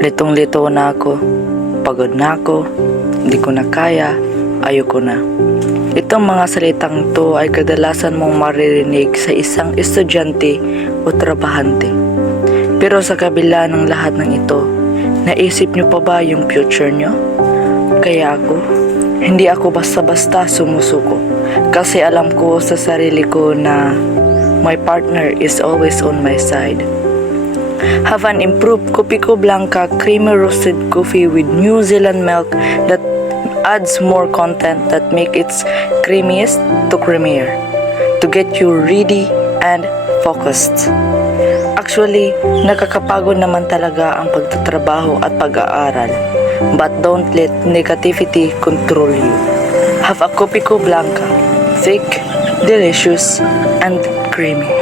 Litong-lito na ako. Pagod na ako. Hindi ko na kaya. Ayoko na. Itong mga salitang to ay kadalasan mong maririnig sa isang estudyante o trabahante. Pero sa kabila ng lahat ng ito, naisip nyo pa ba yung future nyo? Kaya ako, hindi ako basta-basta sumusuko. Kasi alam ko sa sarili ko na my partner is always on my side. Have an improved Kopiko Blanca creamy roasted coffee with New Zealand milk that adds more content that make it creamiest to creamier to get you ready and focused. Actually, nakakapagod naman talaga ang pagtatrabaho at pag-aaral. But don't let negativity control you. Have a Kopiko Blanca, thick, delicious, and creamy.